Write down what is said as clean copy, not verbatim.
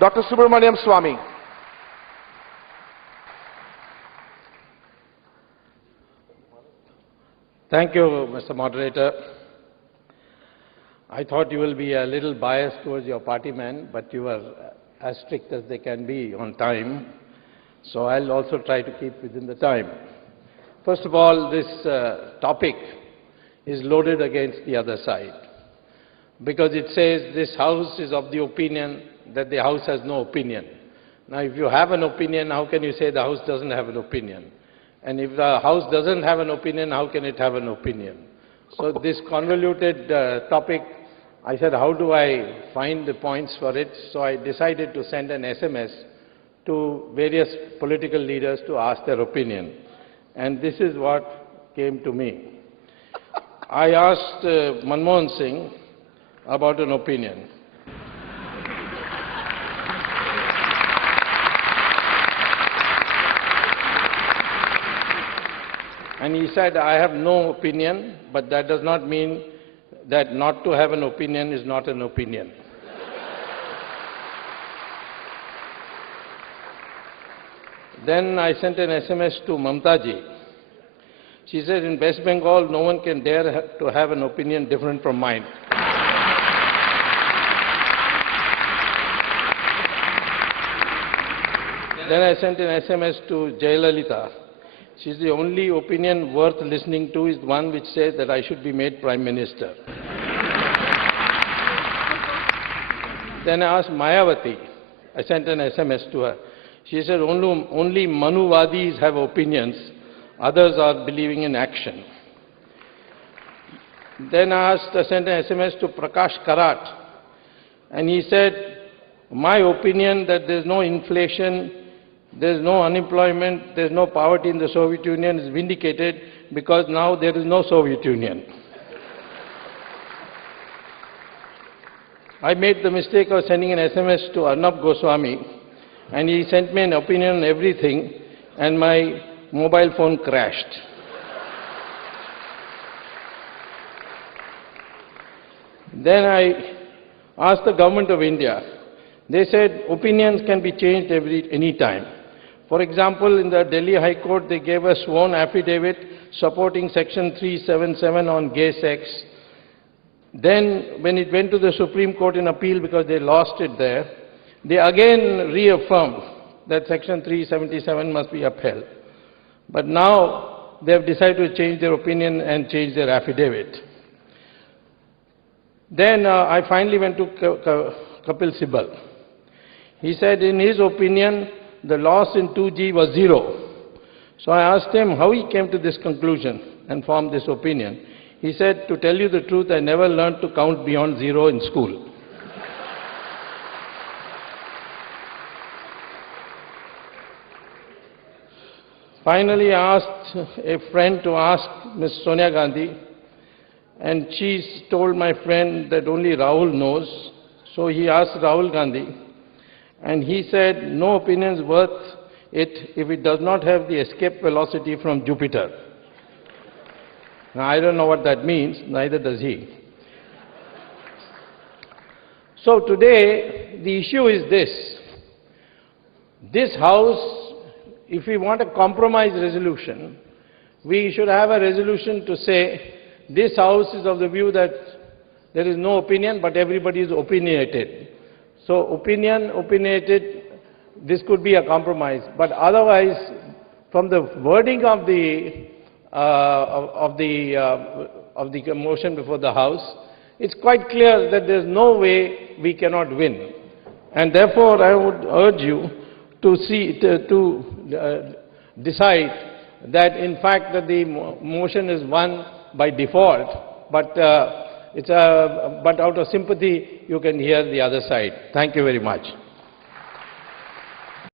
Dr. Subramaniam Swamy. Thank you, Mr. Moderator. I thought you will be a little biased towards your party man, but you are as strict as they can be on time. So I'll also try to keep within the time. First of all, this topic is loaded against the other side, because it says this House is of the opinion that the House has no opinion. Now, if you have an opinion, how can you say the House doesn't have an opinion? And if the House doesn't have an opinion, how can it have an opinion? So this convoluted topic, I said, how do I find the points for it? So I decided to send an SMS to various political leaders to ask their opinion. And this is what came to me. I asked Manmohan Singh about an opinion. And he said, I have no opinion, but that does not mean that not to have an opinion is not an opinion. Then I sent an SMS to Mamta ji. She said, in West Bengal, no one can dare to have an opinion different from mine. Then I sent an SMS to Jayalalitha. She's the only opinion worth listening to is the one which says that I should be made Prime Minister. Then I asked Mayawati. I sent an SMS to her. She said, only Manuvadis have opinions, others are believing in action. Then I sent an SMS to Prakash Karat, and he said, my opinion that there's no inflation, there's no unemployment, there's no poverty in the Soviet Union is vindicated because now there is no Soviet Union. I made the mistake of sending an SMS to Arnab Goswami, and he sent me an opinion on everything, and my mobile phone crashed. Then I asked the government of India. They said opinions can be changed any time. For example, in the Delhi High Court, they gave a sworn affidavit supporting Section 377 on gay sex. Then, when it went to the Supreme Court in appeal because they lost it there, they again reaffirmed that Section 377 must be upheld. But now, they have decided to change their opinion and change their affidavit. Then I finally went to Kapil Sibal. He said, in his opinion, the loss in 2G was 0. So I asked him how he came to this conclusion and formed this opinion. He said, to tell you the truth, I never learned to count beyond 0 in school. Finally, I asked a friend to ask Ms. Sonia Gandhi, and she told my friend that only Rahul knows. So he asked Rahul Gandhi, and he said, no opinion is worth it if it does not have the escape velocity from Jupiter. Now, I don't know what that means, neither does he. So today, the issue is this. This House, if we want a compromise resolution, we should have a resolution to say, this House is of the view that there is no opinion, but everybody is opinionated. So opinionated, this could be a compromise. But otherwise, from the wording of the motion before the House, it's quite clear that there's no way we cannot win. And therefore, I would urge you to decide that, in fact, that the motion is won by default, but out of sympathy, you can hear the other side. Thank you very much.